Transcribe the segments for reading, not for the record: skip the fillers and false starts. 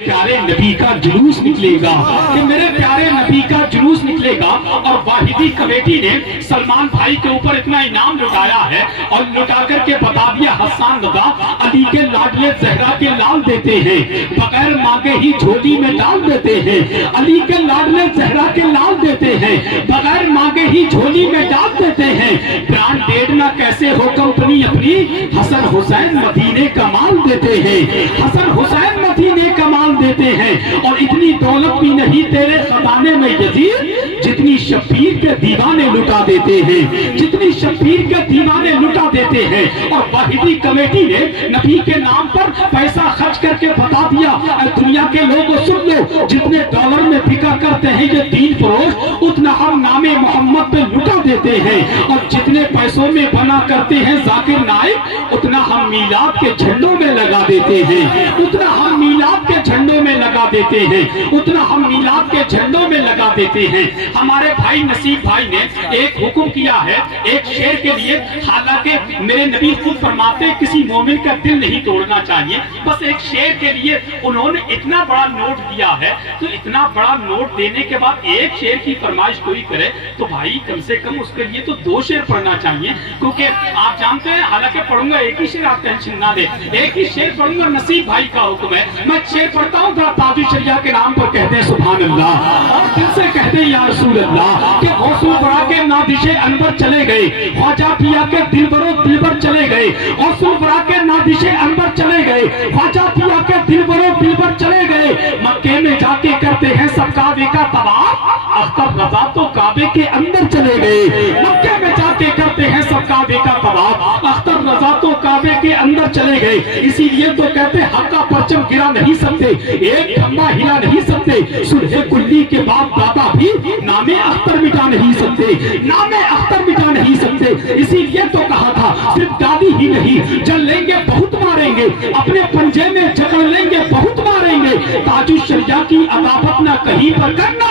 प्यारे नबी का जुलूस निकलेगा कि मेरे प्यारे नबी का जुलूस निकलेगा। और वाहिदी कमेटी ने सलमान भाई के ऊपर इतना इनाम लुटाया है और लुटा करके बता दिया हसन रजा अली के लाडले जहरा के लाल देते हैं, बगैर मांगे ही झोली में डाल देते हैं। अली के लाडले जहरा के लाल देते हैं, बगैर मांगे ही झोली में डाल देते हैं। ब्रांडेड ना कैसे हो कंपनी अपनी, हसन हुसैन मदीने का माल देते हैं, हसन हुसैन मदीने का माल देते हैं। और इतनी दौलत भी नहीं तेरे खजाने में यजीद, जितनी शब्बीर के दीवाने लुटा देते हैं, जितनी शब्बीर के दीवाने लुटा देते हैं। और वाहिदी कमेटी ने नबी के नाम पर पैसा खर्च करके बता दिया, दुनिया के लोगों सुन लो, जितने डॉलर में बिका करते हैं ये दीन फरोश, उतना हम नामे मोहम्मद पे लुटा देते हैं। और जितने पैसों में बना करते हैं जाकिर नाइक, उतना हम मीलाद के झंडों में लगा देते हैं, उतना हम मीलाद के झंडों में लगा देते हैं, उतना हम मीलाद के झंडों में लगा देते हैं। हमारे भाई नसीब भाई ने एक हुक्म किया है एक शेर के लिए, हालांकि मेरे नबी खुद फरमाते किसी मोमिन का दिल नहीं तोड़ना चाहिए, बस एक शेर के लिए उन्होंने इतना बड़ा नोट दिया है। तो इतना बड़ा नोट देने के बाद एक शेर की फरमाइश कोई करे तो भाई कम से कम उसके लिए तो 2 शेर पढ़ना चाहिए, क्योंकि आप जानते हैं, हालांकि पढ़ूंगा एक ही शेर, आप टेंशन ना ले, एक ही शेर पढ़ूंगा, नसीब भाई का हुक्म है। मैं शेर पढ़ता हूँ, ताजु शरिया के नाम पर कहते हैं सुभान अल्लाह, और दिल से कहते हैं या रसूल अल्लाह, कि गौसुल बरा के नादिशे अनवर चले गए, ख्वाजा पिया के दिलबरो दिलबर चले गए, गौसुल बरा के नादिशे अनवर चले गए, ख्वाजा पिया के दिलबरो दिलबर चले गए। मक्के में जाके करते हैं सब काबे का तवाफ, अख्तर रजा तो काबे के अंदर चले गए। मक्के में जाके करते हैं सब काबे का तवाफ, अख्तर रजा तो काबे के अंदर चले गए। इसीलिए तो कहते हैं हक का परचम गिरा नहीं सकते, एक खम्बा हिला नहीं सकते, सुलह कुल्ली के बाद दादा भी नामे अख्तर मिटा नहीं सकते, नामे अख्तर मिटा नहीं सकते। इसीलिए तो कहा था सिर्फ दादी ही नहीं, जल लेंगे बहुत मारेंगे, अपने पंजे में जकड़ लेंगे बहुत मारेंगे। ताजु शरिया की अदावत ना कहीं पर करना,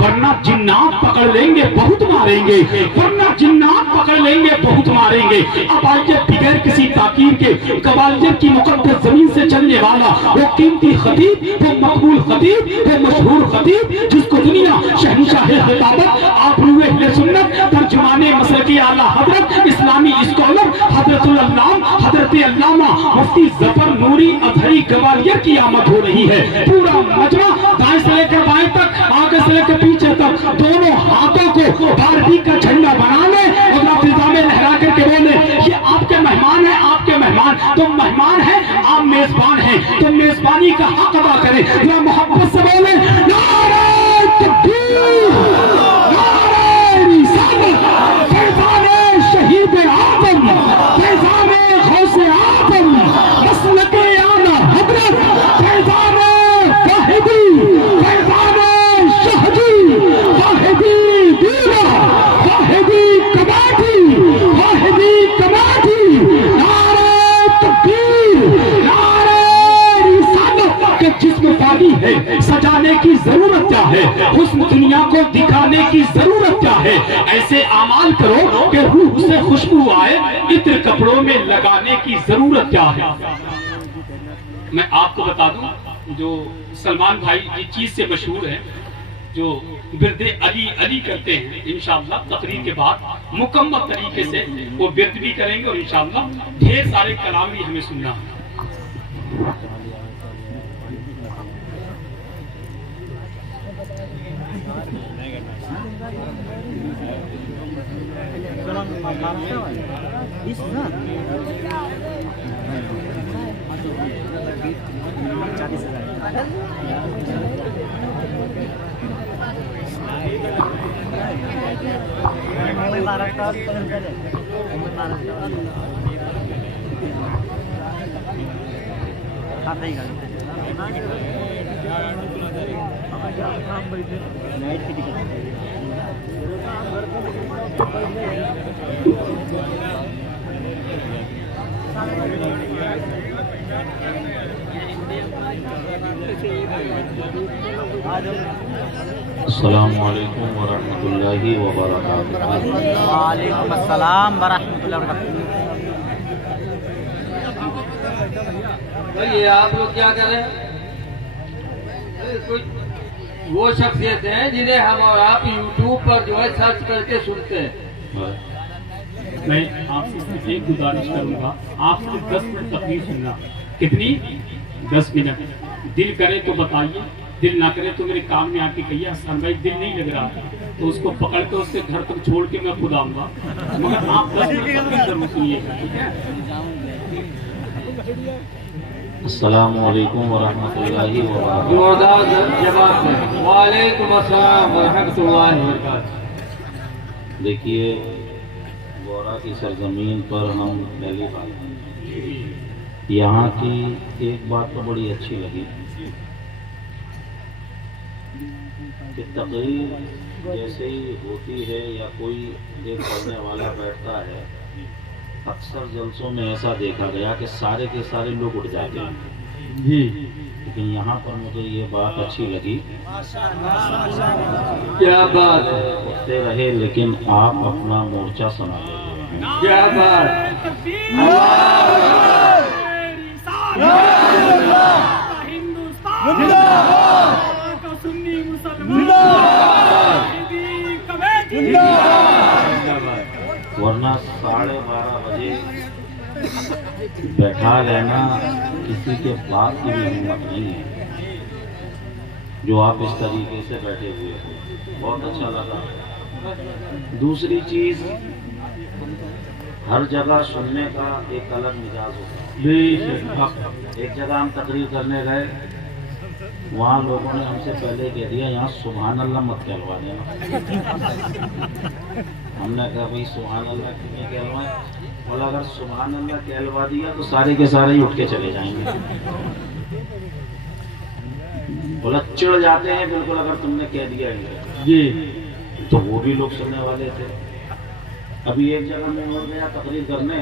वरना जिन्नात पकड़ लेंगे बहुत मारेंगे, वरना जिन्नात पकड़ लेंगे बहुत मारेंगे। अब आइए बगैर किसी ताकीर के कबालियत की मुकद्दस जमीन से चलने वाला वो कीमती खतीब, वो मकबूल खतीब, वो मशहूर खतीब, जिसको दुनिया शहंशाह खिताबत आप रूए सुन्नत तर्जुमाने मसलकी आला हजरत इस्लामी स्कॉलर हजरतुल अल्लाम हजरत अल्लामा मुफ्ती जफर नूरी अजहरी ग्वालियर की आमद हो रही है। पूरा मजमा दाएं से लेकर बाएं तक, आगे से लेकर पीछे तक, दोनों हाथों को भारती का झंडा बना ले और फिजा में लहरा करके बोले ये आपके मेहमान है, आपके मेहमान, तुम मेहमान है, आप मेजबान हैं, तुम मेजबानी का हक अदा करें। जरा मोहब्बत से बोले नारे तकबीर, नारे रिसालत, फैज़ाने शहीद आज़म, फैज़ाने गौसे आज़म, मसलके आला हज़रत, फैज़ाने वाहिदी, फैज़ाने शाहजी, वाहिदी दीवा, वाहिदी कमाटी, वाहिदी कमाटी, नारे तकबीर, नारे रिसालत के जिस्म फानी है, सजाने की जरूरत क्या है, हुस्न दुनिया को दिखाने की जरूरत क्या है। ऐसे अमाल करो कि रूह से खुशबू आए, इत्र कपड़ों में लगाने की जरूरत क्या है। मैं आपको बता दूं, जो सलमान भाई जिस चीज से मशहूर है, जो बिरदे अली अली करते हैं, इंशाअल्लाह तकरीर के बाद मुकम्मल तरीके से वो बिरद भी करेंगे और इंशाअल्लाह ढेर सारे कलाम भी हमें सुनना है। अस्सलामु अलैकुम वरहमतुल्लाहि वबरकातुहू। वालेकुम अस्सलाम वरहमतुल्लाहि वबरकातुहू। ये आप लोग क्या कर रहे हैं? कुछ वो शख्सियत हैं जिन्हें हम और आप यूट्यूब पर जो है सर्च करके सुनते हैं। मैं आपसे सिर्फ एक गुजारिश करूंगा, आप सिर्फ 10 मिनट तकरीर सुनना। कितनी? 10 मिनट। दिल करे तो बताइए, दिल ना करे तो मेरे काम में आके कहिए हसन भाई दिल नहीं लग रहा तो उसको पकड़ के उससे घर तक छोड़ के मैं खुद आऊंगा, मगर आप 10 मिनट तकरीर जरूर सुनिएगा, ठीक है? अस्सलामु अलैकुम वरहमतुल्लाहि वबरकातुहू। जोरदार जवाब दें। वालेकुम अस्सलाम वरहमतुल्लाहि वबरकातुहू। देखिए, गौरा की सरजमीन पर हम पहली बार आए। यहाँ की एक बात तो बड़ी अच्छी लगी कि तकरीर जैसे ही होती है या कोई एक पढ़ने वाला बैठता है, अक्सर जलसों में ऐसा देखा गया कि सारे के सारे लोग उठ जाते हैं जी। लेकिन यहाँ पर मुझे ये बात अच्छी लगी, क्या बात है, उठते रहे लेकिन आप अपना मोर्चा संभाले। क्या बात। वरना 12:30 बजे बैठा लेना किसी के बाप की भी हिम्मत नहीं है, जो आप इस तरीके से बैठे हुए हो। बहुत अच्छा लगा। दूसरी चीज, हर जगह सुनने का एक अलग मिजाज होता है। एक जगह हम तकरीर करने गए, वहाँ लोगों ने हमसे पहले कह दिया यहाँ सुभान अल्लाह मत कहलवा देना। हमने कहा भाई सुभान अल्लाह क्यों कहलवाएं? बोला अगर सुभान अल्लाह कहलवा दिया तो सारे के सारे ही उठ के चले जाएंगे। बोला चिढ़ जाते हैं बिल्कुल अगर तुमने कह दिया है जी। तो वो भी लोग सुनने वाले थे। अभी एक जगह में हो गया तकरीर करने,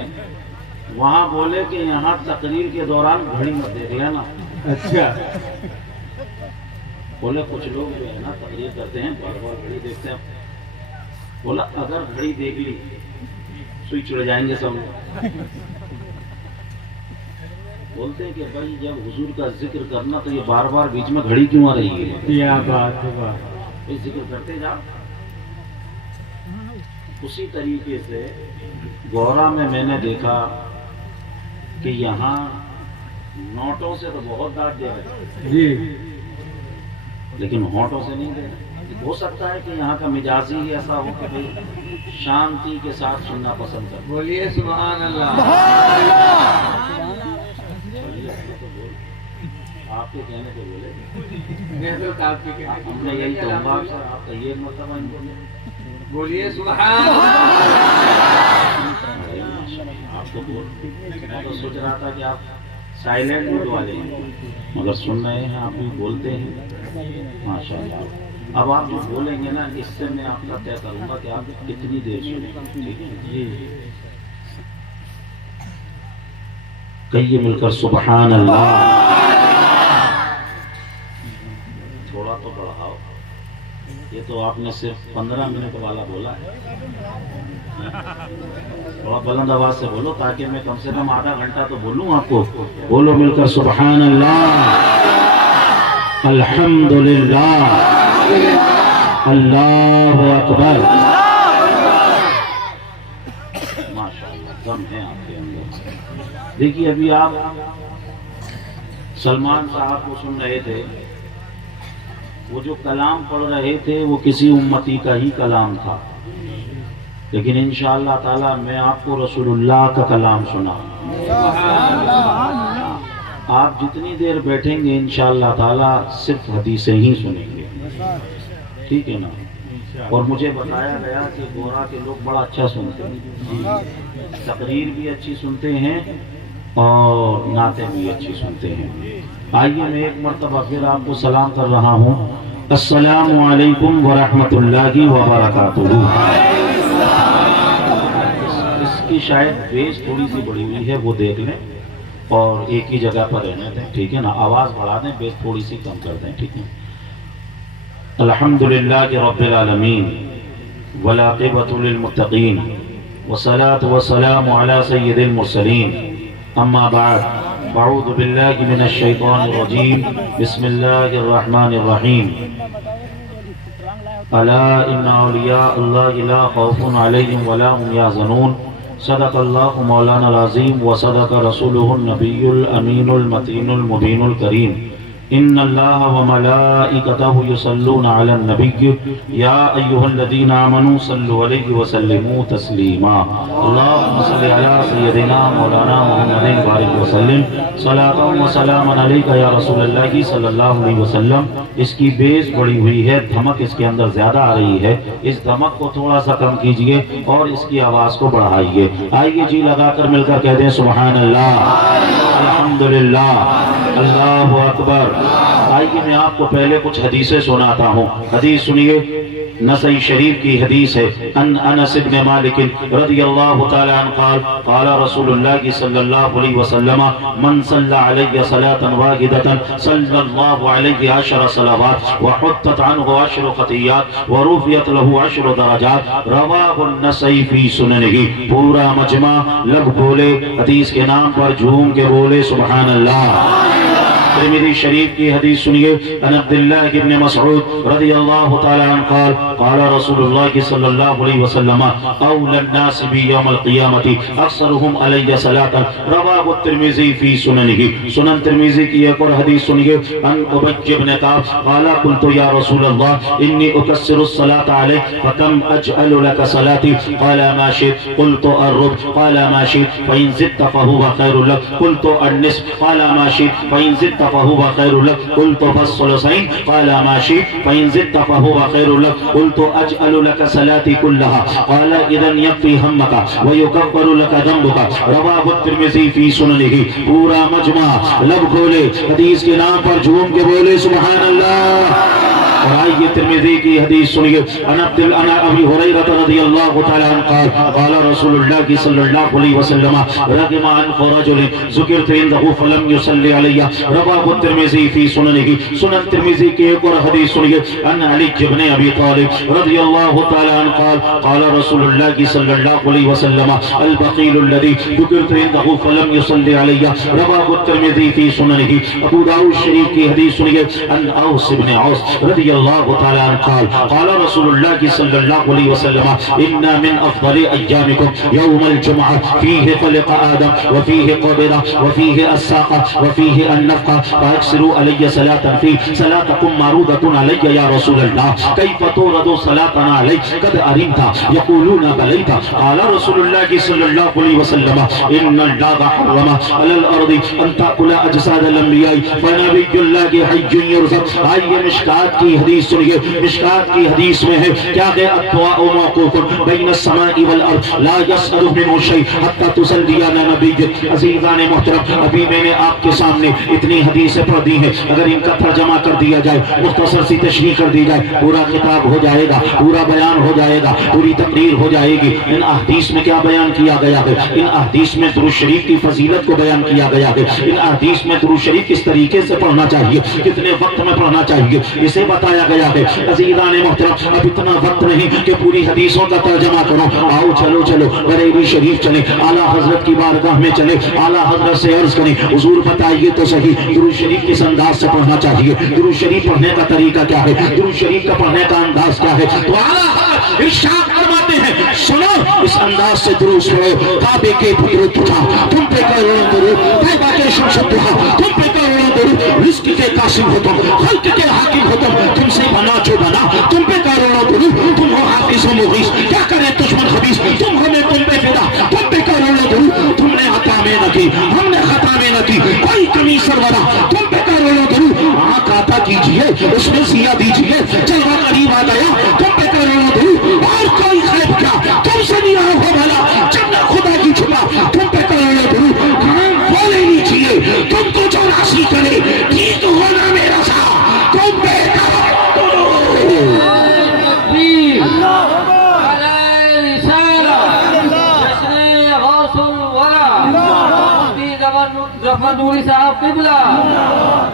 वहाँ बोले कि यहाँ तकरीर के दौरान घड़ी मत देख लेना। अच्छा। बोले कुछ लोग जो है ना तकरीर करते हैं बार बार घड़ी देखते हैं। बोला अगर घड़ी देख ली सुई चढ़ जाएंगे सब। बोलते हैं कि भाई जब हुजूर का जिक्र करना तो ये बार बार बीच में घड़ी क्यों आ रही है? क्या बात है। ये जिक्र करते जाओ। उसी तरीके से गौरा में मैंने देखा कि यहाँ नोटों से तो बहुत डांट दे रहे जी, लेकिन होठों से नहीं दे रहे। हो सकता है कि यहाँ का मिजाज ही ऐसा हो कि भाई शांति के साथ सुनना पसंद कर। बोलिए सुभान अल्लाह। आपके कहने पे बोले, मैं तो आपके कहने पे हमने यही कहूँगा सर, आप तो ये मरतबा इनको बोलिए सुभान। आप तो बोल, मैं तो सोच रहा था कि आप साइलेंट मोड वाले हैं, मगर सुन रहे हैं, आप भी बोलते हैं माशाल्लाह। अब आप जो बोलेंगे ना, इससे मैं आपका तय करूंगा कि आप कितनी देर सुनेंगे। ठीक है जी, कहिए मिलकर सुभान अल्लाह। थोड़ा तो बढ़ाओ, ये तो आपने सिर्फ 15 मिनट वाला बोला है। थोड़ा बुलंद आवाज से बोलो ताकि मैं कम से कम आधा घंटा तो बोलूं आपको। बोलो मिलकर सुभान अल्लाह, अल्हम्दुलिल्लाह, अल्लाहु अकबर। माशाअल्लाह, दम है आपके अंदर। देखिए अभी आप सलमान साहब को सुन रहे थे, वो जो कलाम पढ़ रहे थे वो किसी उम्मती का ही कलाम था, लेकिन इंशाअल्लाह ताला मैं आपको रसूलुल्लाह का कलाम सुना। आप जितनी देर बैठेंगे इंशाअल्लाह ताला सिर्फ हदीसें ही सुनेंगे, ठीक है ना? और मुझे बताया गया कि गोरा के लोग बड़ा अच्छा सुनते हैं, तकरीर भी अच्छी सुनते हैं और नाते भी अच्छी सुनते हैं। आइए मैं एक मरतबा फिर आपको सलाम कर रहा हूँ। अस्सलामु अलैकुम वरहमतुल्लाहि वबरकातुहू। इसकी शायद बेस थोड़ी सी बड़ी हुई है, वो देख लें और एक ही जगह पर रहने दें, ठीक है ना? आवाज बढ़ा दें, बेस थोड़ी सी कम कर दें, ठीक है? अल्हम्दुलिल्लाहि रब्बिल आलमीन वल आक़िबतु लिल मुत्तक़ीन वस्सलातु वस्सलामु अला सय्यिदिल मुरसलीन, अम्मा बाद। أعوذ بالله من الشيطان الرجيم بسم الله الرحمن الرحيم ألا إن أولياء الله لا خوف عليهم ولا هم يحزنون صدق الله مولانا العظيم وصدق رسوله النبي الأمين المتين المبين الكريم إن الله وملائكته يصلون على النبي يا أيها الذين آمنوا صلوا عليه وسلموا تسليما اللهم صل على سيدنا مولانا محمد وآله وسلم صلاة وسلاما عليك يا رسول الله صلی اللہ علیہ وسلم. اس کی بیس بڑی ہوئی ہے، دھمک اس کے اندر زیادہ آ رہی ہے، اس دھمک کو تھوڑا سا کم کیجئے اور اس کی آواز کو بڑھائیے. آئیے جی لگا کر مل کر کہہ دیں سبحان اللہ، الحمدللہ، اللہ اکبر. آئیے میں آپ کو پہلے کچھ حدیثیں سناتا ہوں. حدیث سنیے، نسائی شریف کی حدیث ہے. ان انس بن مالک رضی اللہ تعالی عنہ قال قال رسول اللہ صلی اللہ علیہ وسلم من صلی علیہ صلاة واحدة صلی اللہ علیہ 10 صلوات وحطت عنہ 10 خطیات ورفعت له 10 درجات. رواہ النسائی فی سننہ. پورا مجمع لب بولے، حدیث کے نام پر جھوم کے بولے سبحان اللہ. ترمذی شریف کی حدیث سنیے. ان عبداللہ بن مسعود رضی اللہ تعالی عنہ قال قال رسول اللہ صلی اللہ علیہ وسلم اول الناس بی یوم القیامت اکثرهم علی صلاۃ. رواہ الترمذی فی سننہ. سنن ترمذی کی ایک اور حدیث سنیے. ان ابی بن کعب قال قلت یا رسول اللہ انی اکثر الصلاۃ علیک فکم اجعل لك صلاتي قال ما شئت قلت الربع قال ما شئت فإن زدت فهو خير لك قلت النصف قال ما شئت فإن زدت فهو خير لك قلت فالثلثين قال ما شئت فإن زدت فهو خير لك قلت أجعل لك صلاتي كلها قال إذا يكفي همك ويكفر لك ذنبك. رواه الترمذی فی سننہ. پورا مجمع لب کھولے، حدیث کے نام پر جھوم کے بولے سبحان اللہ. اور آئیے ترمذی کی حدیث سنیے. ان ابی ہریرہ رضی اللہ تعالی عنہ قال قال رسول اللہ صلی اللہ علیہ وسلم رغم عنف رجل ذکرت عنده فلم يصلي علی. رواہ الترمذی فی سننہ. سنن ترمذی کی ایک اور حدیث سنیے. ان علی بن ابی طالب رضی اللہ تعالی عنہ قال قال رسول اللہ صلی اللہ علیہ وسلم البخیل الذی ذکرت عنده فلم يصلي علی. رواہ الترمذی فی سننہ. ابو داؤد شریف کی حدیث سنیے. ان اوس بن اوس رضی اللہ تعالی عنہ قال قال رسول اللہ صلی اللہ علیہ وسلم ان من افضل ایامکم یوم الجمعہ فیہ خلق آدم وفیہ قبض وفیہ الساق وفیہ النفخ فاکثروا علی صلاة فی صلاتکم معروضۃ علی یا رسول اللہ کیف تورد صلاتنا علیک قد علمت یقولون بلیت. قال رسول اللہ صلی اللہ علیہ وسلم ان اللہ حرم علی الارض ان تاکل اجساد الانبیاء فنبی اللہ حی یرزق. آئیے مشکات کی حدیث سنیے. مشکات کی حدیث میں ہے کیا کہ الدعاء موقوف بین السماء والارض لا يسأل منه شيء حتى تصلي على نبی. عزیزان محترم، ابھی میں نے آپ کے سامنے اتنی حدیثیں پڑھ دی ہیں، اگر ان کا ترجمہ کر دیا جائے، مختصر سی تشریح کر دی جائے، پورا کتاب ہو جائے گا، پورا بیان ہو جائے گا، پوری تقریر ہو جائے گی. ان احادیث میں کیا بیان کیا گیا ہے؟ ان احادیث میں درود شریف کی فضیلت کو بیان کیا گیا ہے. ان احادیث میں درود شریف کس طریقے سے پڑھنا چاہیے، کتنے وقت میں پڑھنا چاہیے، اسے بتایا گیا ہے. عزیزان محترم، اب اتنا وقت نہیں کہ پوری حدیثوں کا ترجمہ کرو. آؤ چلو چلو بریلی شریف چلیں، اعلیٰ حضرت کی بارگاہ میں چلیں، اعلیٰ حضرت سے عرض کریں حضور بتائیے تو صحیح درود شریف کس انداز سے پڑھنا چاہیے، درود شریف پڑھنے کا طریقہ کیا ہے، درود شریف کا پڑھنے کا انداز کیا ہے. تو اعلیٰ حضرت ارشاد فرماتے ہیں سنو اس انداز سے درود پڑھو. کعبے کے پترو تجھا تم پہ کروڑوں درود، طیبہ کے شمس تجھا تم پہ کروڑوں درود. رزق کے قاسم ہو تم، خلق کے حاکم ہو تم، تم سے بنا جو بنا تم پہ کروڑوں درود. تم ہو حافظ و مغیث، کیا کرے دشمن خبیث، تم ہمیں تم پہ فدا، تم پہ کروڑوں درود. تم نے عطا میں نہ کی، ہم نے خطا میں نہ کی، کوئی کمی سرورا، تم پہ کروڑوں درود. آنکھ عطا کیجئے، اس میں سیاہ دیجئے، جلوہ قریب آ گیا، تم پہ کروڑوں درود. اور کوئی خیب کیا تم سے نہیں ہو بھلا، جنت خدا کی چھپا، تم پہ کروڑوں درود. کام بولے نہیں چاہیے، تم کو جو راضی کرے ٹھیک ہونا میرا سا، تم پہ کروڑوں درود. मोहम्मद नूरी साहब किबला।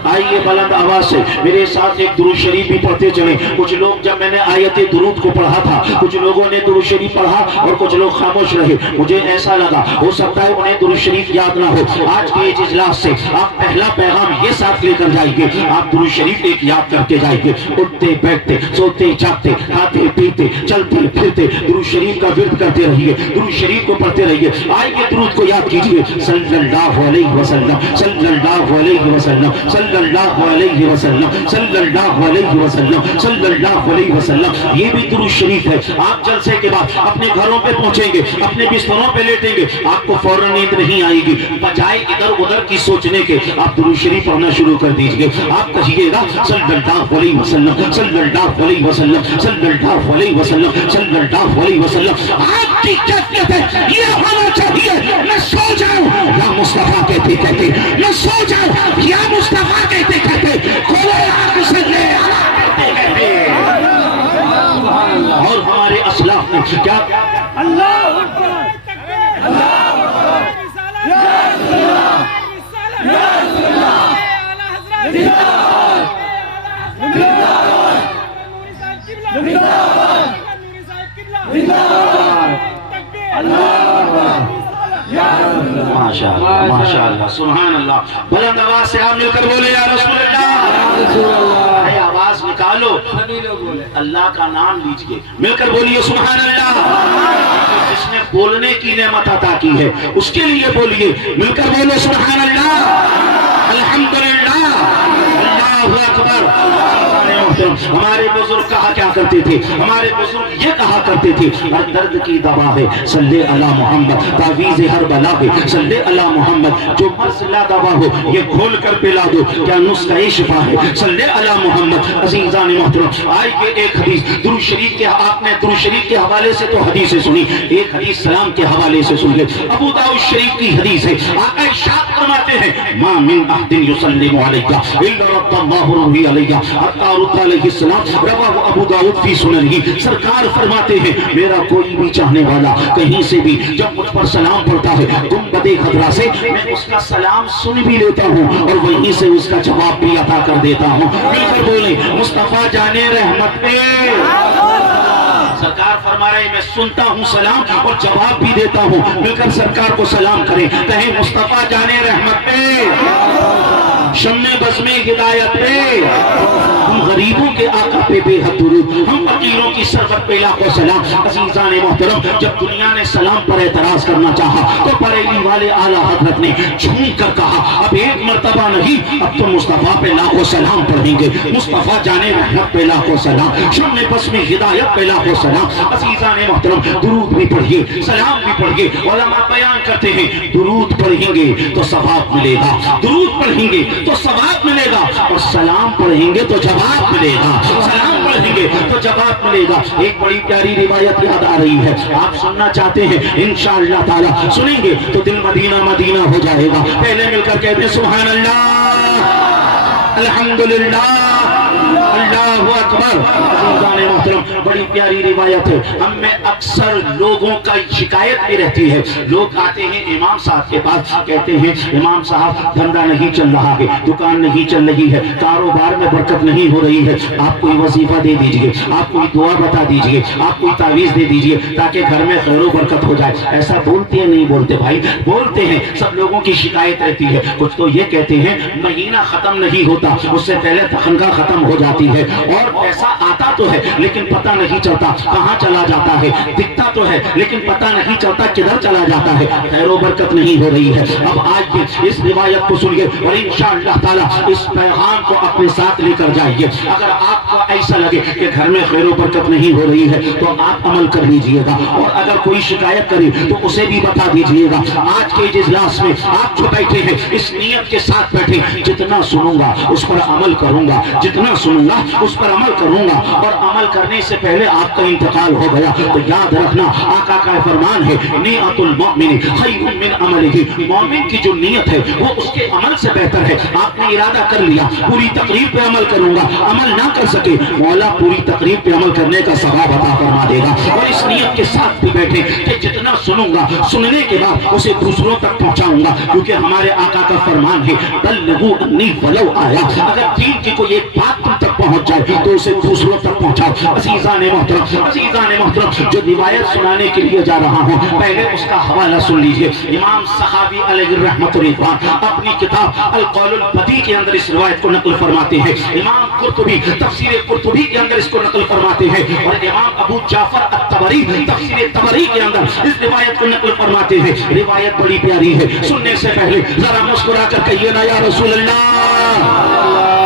आइए बुलंद आवाज से मेरे साथ एक दुरूद शरीफ भी पढ़ते चले। कुछ लोग, जब मैंने आयत दुरूद को पढ़ा था, कुछ लोगों ने दुरूद शरीफ पढ़ा और कुछ लोग खामोश रहे। मुझे ऐसा लगा हो सकता है उन्हें दुरूद शरीफ याद ना हो। आज के इस इजलास से आप पहला पैगाम ये साथ लेकर जाएंगे, आप दुरूद शरीफ एक याद करके जाएंगे। उठते बैठते, सोते जागते, खाते पीते, चलते फिरते दुरूद शरीफ का विर्द करते रहिए, दुरूद शरीफ को पढ़ते रहिए। आइए दुरूद को याद कीजिए। सल्लल्लाहु अलैहि वसल्लम, सल्लल्लाहु अलैहि वसल्लम, सल्लल्लाहु अलैहि वसल्लम, सल्लल्लाहु अलैहि वसल्लम, सल्लल्लाहु अलैहि वसल्लम। ये भी दुरूद शरीफ है। आप जलसे के बाद अपने घरों पे पहुंचेंगे, अपने बिस्तरों पे लेटेंगे, आपको फौरन नींद नहीं आएगी। बजाय इधर उधर की सोचने के आप दुरूद शरीफ पढ़ना शुरू कर दीजिए। आप कहिएगा सल्लल्लाहु अलैहि वसल्लम, सल्लल्लाहु अलैहि वसल्लम, सल्लल्लाहु अलैहि वसल्लम, सल्लल्लाहु अलैहि वसल्लम। आपकी कैफियत है ये होना चाहिए। मैं सो जाऊं या मुस्तफा कहते कहते, मैं सो जाऊं या मुस्तफा कहते कहते, खोले आंख सल्ले अला कहते कहते। और हमारे असलाफ ने क्या अल्लाहु अकबर, अल्लाहु अकबर, या अल्लाह, या अल्लाह, आला हज़रत जिंदाबाद, जिंदाबाद, नूरी साहब किबला, जिंदाबाद, नूरी साहब किबला, जिंदाबाद, तकबीर, अल्लाहु अकबर, या अल्लाह। माशाअल्लाह, माशाअल्लाह, सुभान अल्लाह। बुलंद आवाज से आप मिलकर बोले या रसूल अल्लाह। भाई आवाज निकालो, सभी लोग बोले अल्लाह का नाम लीजिए, मिलकर बोलिए सुभान अल्लाह। जिसने बोलने की नेमत अता की है उसके लिए बोलिए, मिलकर बोलो सुभान अल्लाह, अल्हम्दुलिल्लाह, अल्लाहु अकबर। हमारे बुजुर्ग कहा क्या करते थे, हमारे बुजुर्ग ये कहा करते थे, हर दर्द की दवा है सल्ले अला मोहम्मद, तावीज़ हर बला है सल्ले अला मोहम्मद, जो मसला दवा हो ये घोल कर पिला दो, क्या नुस्खा शिफा है सल्ले अला मोहम्मद। अज़ीज़ान मोहतरम, आज के एक हदीस दुरूद शरीफ के, आपने दुरूद शरीफ के हवाले से तो हदीसें सुनी, एक हदीस सलाम के हवाले से सुन ले। अबू दाऊद शरीफ की हदीस है, आका इरशाद फरमाते हैं, मा मिन अहदिन युसल्लिमु अलैका इल्ला रद्दल्लाहु रूही अलैका हत्ता रुद्दा अलैहि सलाम, रवाहु अबू दाऊद फी सुननिही। सरकार फरमाते हैं, मेरा कोई भी चाहने वाला कहीं से भी जब मुझ पर सलाम पढ़ता है गुंबदे खतरा से, मैं उसका सलाम सुन भी लेता हूँ और वहीं से उसका जवाब भी अता कर देता हूँ। मिलकर बोले मुस्तफा जाने रहमत पे। सरकार फरमा रहे मैं सुनता हूँ सलाम और जवाब भी देता हूँ। मिलकर सरकार को सलाम करें, कहें मुस्तफा जाने रहमत पे, शम्मे बस में हिदायत पे, हम गरीबों के आका पे बेहद दुरूद, हम फकीरों की सरबत पे लाखों सलाम। अज़ीज़ान मोहतरम, जब दुनिया ने सलाम पर एतराज करना चाहा तो बरेली वाले आला हजरत ने झूम कर कहा, अब एक मर्तबा नहीं, अब तो मुस्तफा पे लाखों सलाम पढ़ेंगे, मुस्तफा जाने रहमत पे लाखों सलाम, शम्मे बस में हिदायत पे लाखों सलाम। अज़ीज़ान मोहतरम, दुरूद भी पढ़िए, सलाम भी पढ़िए। उलमा बयान करते हैं, दुरूद पढ़ेंगे तो सवाब मिलेगा, दुरूद पढ़ेंगे तो सवाब मिलेगा, और सलाम पढ़ेंगे तो जवाब मिलेगा, सलाम पढ़ेंगे तो जवाब मिलेगा। एक बड़ी प्यारी रिवायत याद आ रही है, आप सुनना चाहते हैं इंशाअल्लाह ताला सुनेंगे तो दिल मदीना मदीना हो जाएगा। पहले मिलकर कहते हैं सुभान अल्लाह, अल्हम्दुलिल्लाह, अल्लाहु अकबर। मोहतरम, बड़ी प्यारी रिवायत है, हम में अक्सर लोगों का शिकायत भी रहती है। लोग आते हैं इमाम साहब के पास, कहते हैं इमाम साहब धंधा नहीं चल रहा है, दुकान नहीं चल रही है, कारोबार में बरकत नहीं हो रही है, आप कोई वजीफा दे दीजिए, आप कोई दुआ बता दीजिए, आप कोई तावीज दे दीजिए ताकि घर में खैरो बरकत हो जाए। ऐसा बोलते हैं नहीं बोलते भाई, बोलते हैं। सब लोगों की शिकायत रहती है। कुछ तो ये कहते हैं महीना खत्म नहीं होता उससे पहले तनख्वाह खत्म हो जाती है, और पैसा आता तो है लेकिन पता नहीं चलता कहाँ चला जाता है, दिखता तो है लेकिन पता नहीं चलता किधर चला जाता है, खैरो बरकत नहीं हो रही है। अब आज इस रिवायत को सुनिए और इंशाअल्लाह ताला इस पैगाम को अपने साथ लेकर जाइए। अगर आपको ऐसा लगे कि घर में खैरो बरकत नहीं हो रही है तो आप अमल कर लीजिएगा, और अगर कोई शिकायत करे तो उसे भी बता दीजिएगा। आज के इजलास में आप जो बैठे हैं इस नियत के साथ बैठे, जितना सुनूंगा उस पर अमल करूंगा, जितना सुनूंगा उस पर अमल करूंगा, और अमल करने से पहले आपका इंतकाल हो गया तो याद रखना आका का फरमान है, नियतुल मुमिन खैरुम मिन अमलिही, मोमिन की जो नियत है वो उसके अमल से बेहतर है। आपने इरादा कर लिया पूरी तकरीर पे अमल करूंगा, अमल ना कर सके मौला पूरी तकरीब पे अमल करने का सवाब अता फरमा देगा। और इस नियत के साथ भी बैठे कि जितना सुनूंगा सुनने के बाद उसे दूसरों तक पहुंचाऊंगा, क्योंकि हमारे आका का फरमान है बल्लिगू अन्नी वलौ आया, अगर दीन की कोई एक बात तुम तक पहुंच जाए तो उसे दूसरों तक पहुंचाओ। अजीजान मोहतरम, जो रिवायत सुनाने के लिए जा रहा हूं पहले उसका हवाला सुन लीजिए। इमाम सहाबी अलैहि रहमतुर रिज़वान अपनी किताब अल कौलुल बदी के अंदर इस रिवायत को नकल फरमाते हैं। इमाम कुर्तुबी तफसीर कुर्तुबी के अंदर इसको नकल फरमाते हैं, और इमाम अबू जाफर अत-तबरी तफसीर तबरी के अंदर इस रिवायत को नकल फरमाते हैं। रिवायत बड़ी प्यारी है, सुनने से पहले जरा मुस्कुरा कर कहिए ना या रसूल अल्लाह।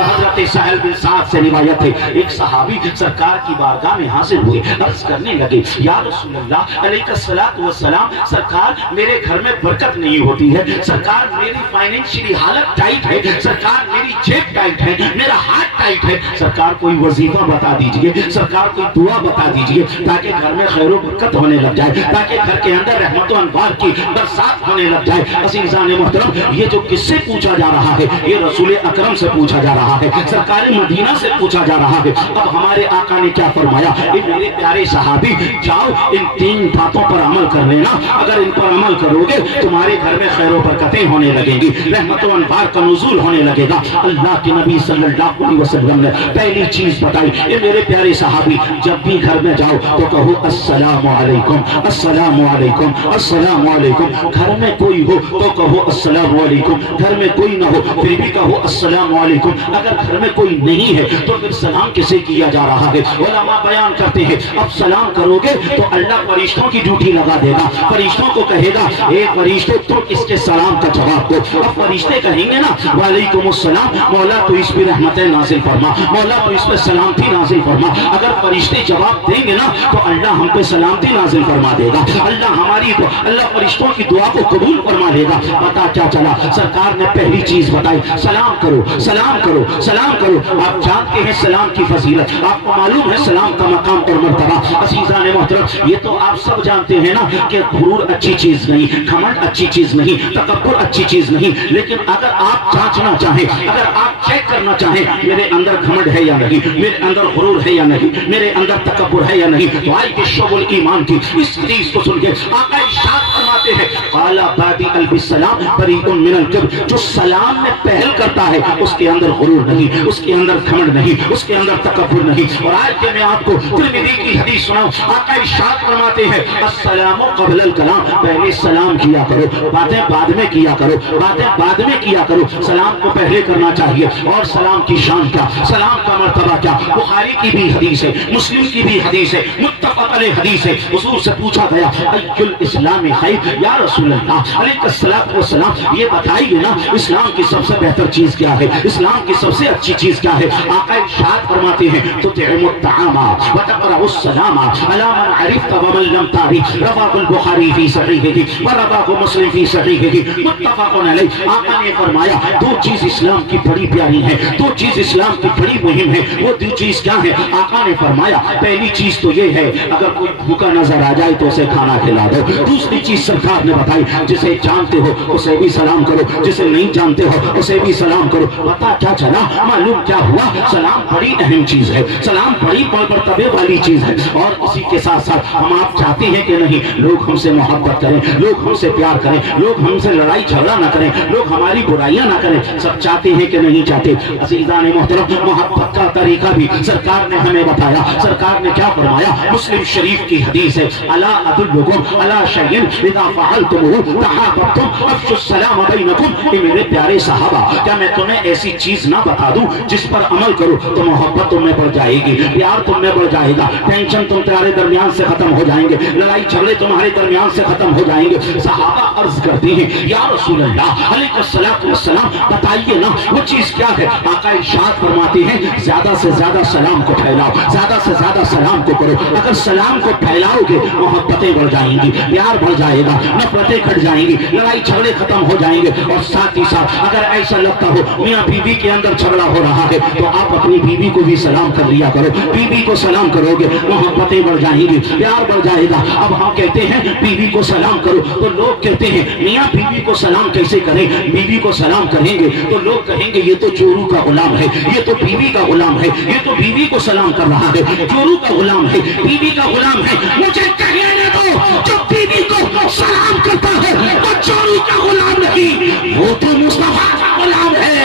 हज़रत सहल बिन साद से रिवायत है, एक सहाबी सरकार की बारगाह में हाजिर हुए, अर्ज करने लगे या रसूल अल्लाह अलैहिस्सलातु वस्सलाम, सरकार मेरे घर में बरकत नहीं होती है, सरकार मेरी फाइनेंशियली हालत टाइट है, सरकार मेरी जेब टाइट है, मेरा हाथ टाइट है, सरकार कोई वजीफा बता दीजिए, सरकार कोई दुआ बता दीजिए ताकि घर में खैर बरकत होने लग जाए, ताकि घर के अंदर रहमत व अनवार की बरसात होने लग जाए। अज़ीज़ान मोहतरम, ये जो किससे पूछा जा रहा है ये रसूल अकरम से पूछा जा रहा है, सरकार मदीना से पूछा जा रहा है। अब हमारे आका ने क्या फरमाया, मेरे प्यारे सहाबी जाओ इन 3 बातों पर अमल कर लेना, अगर इन पर अमल करोगे तुम्हारे घर में खैर बरकतें होने लगेंगी, रहमत व अनवार का नुज़ूल होने लगेगा। अल्लाह के नबी सल्लल्लाहु अलैहि वसल्लम ने पहली चीज बताई, ये मेरे प्यारे सहाबी जब भी घर में जाओ तो कहो अस्सलामु अलैकुम, अस्सलामु अलैकुम, अस्सलामु अलैकुम। घर में कोई हो तो कहो अस्सलामु अलैकुम, घर में कोई ना हो फिर भी कहो अस्सलामु अलैकुम। अगर घर में कोई नहीं है तो फिर सलाम किसे किया जा रहा है? उलमा बयान करते हैं अब सलाम करोगे तो अल्लाह फरिश्तों की ड्यूटी लगा देगा, फरिश्तों को कहेगा ए फरिश्ते तुम इसके सलाम का जवाब दो। अब फरिश्ते कहेंगे ना वालेकुम अस्सलाम, मौला तो इस पे रहमतें नाज़िल फरमा, मौला तो इस पे सलामती नाज़िल फरमा। अगर फरिश्ते जवाब देंगे ना तो अल्लाह हम पे सलामती नाज़िल फरमा देगा, अल्लाह फरिश्तों की दुआ को कबूल फरमा लेगा। पता क्या चला, सरकार ने पहली चीज बताई सलाम करो, सलाम करो, सलाम करो। आप जानते हैं सलाम की फजीलत, आपको मालूम है सलाम का मकाम और मर्तबा। अज़ीज़ान मोहतरम, ये तो आप सब जानते हैं ना कि गुरूर अच्छी चीज नहीं, घमंड अच्छी चीज नहीं, तकब्बुर अच्छी चीज नहीं, लेकिन अगर आप जांचना चाहें, अगर आप चेक करना चाहें मेरे अंदर घमंड है या नहीं, मेरे अंदर गुरूर है या नहीं, मेरे अंदर तकब्बुर है या नहीं, तो आइए शुबुल ईमान की इस हदीस को सुन के आका इरशाद फरमाते हैं क़ाला बादी अल बिस्सलाम बरीउन मिनल किब्र, जो सलाम में पहल करता है उसके अंदर गुरूर नहीं, उसके अंदर घमंड नहीं, उसके अंदर तकब्बुर नहीं। और आज के मैं आपको तिरमिज़ी की हदीस सुनाऊं, आका इरशाद फरमाते हैं अस्सलामु क़ब्लल कलाम, पहले सलाम किया करो, बातें बाद में किया करो, बातें बाद में किया करो, सलाम को पहले करना चाहिए। और सलाम की शान क्या, सलाम का मर्तबा क्या, बुखारी की भी हदीस है, मुस्लिम की भी हदीस है, मुत्तफ़क़ अलैह हदीस है। हुज़ूर से पूछा गया अय्युल इस्लामी खैर या रसूल अल्लाह अलैहिस्सलातु वस्सलाम, ये बताइए ना इस्लाम की सबसे बेहतर चीज क्या है, इस्लाम की सबसे अच्छी चीज क्या है? आका इरशाद फरमाते हैं तुतिमुत तआमा व तक़रउस सलामा अला मन अरिफ़्त व मन लम तारिफ़, रवाहुल बुखारी फी सहीहिही व रवाहु मुस्लिम फी सहीहिही मुत्तफ़क़ुन अलैह। आका ने फरमाया दो चीज इस्लाम की बड़ी प्यारी है, दो चीज इस्लाम की बड़ी मुहिम है। वो दो चीज क्या है? आका ने फरमाया पहली चीज तो ये है अगर कोई भूखा नजर आ जाए तो उसे खाना खिला दो। दूसरी चीज सरकार ने बताई जिसे जानते हो उसे भी सलाम करो, जिसे नहीं जानते हो उसे भी सलाम करो। पता क्या चला, मालूम क्या हुआ, सलाम बड़ी अहम चीज है, सलाम बड़ी मर्तबे वाली चीज है। और इसी के साथ साथ हम आप चाहते हैं कि नहीं लोग हमसे मोहब्बत करें, लोग हमसे प्यार करें, लोग हमसे लड़ाई झगड़ा ना करें, लोग हमारी बुराइयां ना करें, सब चाहते हैं कि नहीं चाहते? अज़ीज़ान मोहतरम, मोहब्बत का तरीका भी सरकार ने हमें बताया। सरकार ने क्या फरमाया, मुस्लिम शरीफ की हदीस है अला अदुल्लुकुम अला शैइन इज़ा फ़अलतुमूहु तहाब्बतुम अफ़शुस सलाम बैनकुम। मेरे प्यारे सहाबा, क्या मैं तुम्हें ऐसी चीज ना बता दूं जिस पर अमल करो तो मोहब्बत तुम में बढ़ जाएगी, प्यार तुम में बढ़ जाएगा, टेंशन तुम्हारे दरमियान से खत्म हो जाएंगे, लड़ाई झगड़े तुम्हारे दरमियान से खत्म हो जाएंगे। सहाबा अर्ज करते हैं या रसूल अल्लाह अलैहिस्सलातु वस्सलाम, बताइए ना वो चीज क्या है? आका इरशाद फरमाते हैं ज्यादा से ज्यादा सलाम को फैलाओ, ज्यादा से ज्यादा सलाम को करो। अगर सलाम को फैलाओगे मोहब्बतें बढ़ जाएंगी, प्यार बढ़ जाएगा, नफरतें कट जाएंगी, लड़ाई झगड़े खत्म हो जाएंगे। और साथ ही साथ अगर ऐसा लगता हो मियां बीवी के अंदर झगड़ा हो रहा है तो आप अपनी बीवी को भी सलाम कर लिया करो। बीवी को सलाम करोगे मोहब्बतें बढ़ जाएंगी, प्यार बढ़ जाएगा। अब हम कहते हैं बीवी को सलाम करो तो लोग कहते हैं मियां बीवी को सलाम कैसे करें? बीवी को सलाम करेंगे तो लोग कहेंगे ये तो चोरू का गुलाम है, ये तो बीवी का गुलाम है, یہ تو بیوی کو سلام کر رہا ہے، چورو کا غلام ہے، بیوی کا غلام ہے۔ مجھے کہنے نہ دو جو بیوی کو سلام کرتا ہے وہ چورو کا غلام نہیں، وہ تو مصطفیٰ کا غلام ہے۔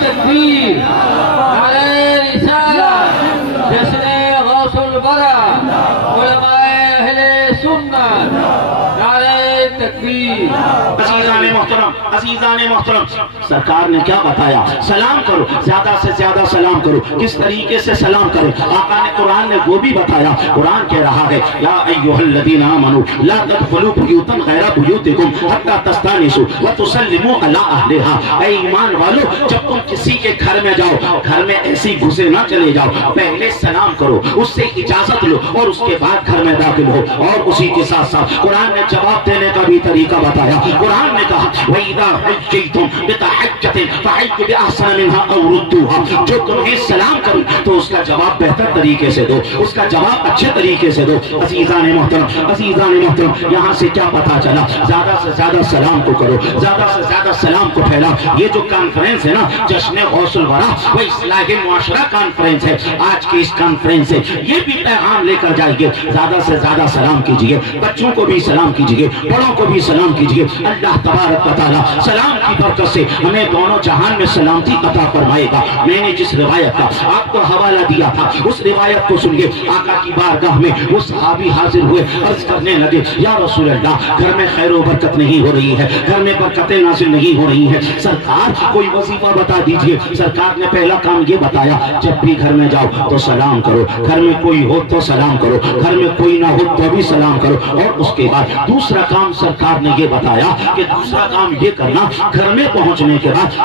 تکبیر، نعرہ رسالت، جشن غوث الورا، علماء اہل سنت، نعرہ تکبیر۔ عزیزان محترم، سرکار نے کیا بتایا؟ سلام کرو، زیادہ سے زیادہ سلام کرو۔ کس طریقے سے سلام کرے؟ آقا نے قرآن نے وہ بھی بتایا۔ قرآن کہہ رہا ہے یا ایھا الذین آمنوا لا تدخلوا بیوتا غیر بیوتکم حتی تستأنسوا وتسلموا علی اہلھا۔ اے ایمان والو، جب تم کسی کے گھر میں جاؤ، گھر میں ایسی گھسے نہ چلے جاؤ، پہلے سلام کرو، اس سے اجازت لو اور اس کے بعد گھر میں داخل ہو۔ اور اسی کے ساتھ ساتھ قرآن نے جواب دینے کا بھی طریقہ بتایا۔ قرآن نے کہا وَإِذَا حَجَّجْتُمْ بِتَحَجَّةٍ فَحَجُّوا بِأَحْسَنَ مِنْهَا أَوْ رُدُّوهَا۔ جو تمہیں سلام کروں تو اس کا جواب بہتر طریقے سے دو، اس کا جواب اچھے طریقے سے دو۔ عزیزان محترم، یہاں سے کیا پتا چلا؟ زیادہ سے زیادہ سلام کو کرو، زیادہ سے زیادہ سلام کو پھیلا۔ یہ جو کانفرنس ہے نا، جشن غوث الورا، وہ اصلاح معاشرہ کانفرنس ہے۔ آج کی اس کانفرنس سے یہ بھی پیغام لے کر جائیے، زیادہ سے زیادہ سلام کیجیے، بچوں کو بھی سلام کیجیے، بڑوں کو بھی سلام کیجیے۔ اللہ تبارک و تعالیٰ سلام کی برکت سے ہمیں دونوں جہان میں سلامتی عطا فرمائے گا۔ میں نے جس روایت کا آپ کو حوالہ دیا تھا، اس روایت کو سنیے۔ آقا کی بارگاہ میں وہ صحابی حاضر ہوئے، عرض کرنے لگے یا رسول اللہ، گھر میں خیر و برکت نہیں ہو رہی ہے، گھر میں برکتیں نازل نہیں ہو رہی ہیں، سرکار کوئی وظیفہ بتا دیجئے۔ سرکار نے پہلا کام یہ بتایا، جب بھی گھر میں جاؤ تو سلام کرو، گھر میں کوئی ہو تو سلام کرو، گھر میں کوئی نہ ہو تو بھی سلام کرو۔ اور اس کے بعد دوسرا کام سرکار نے یہ بتایا کہ دوسرا کام یہ کرنا، گھر میں پہنچنے کے بعد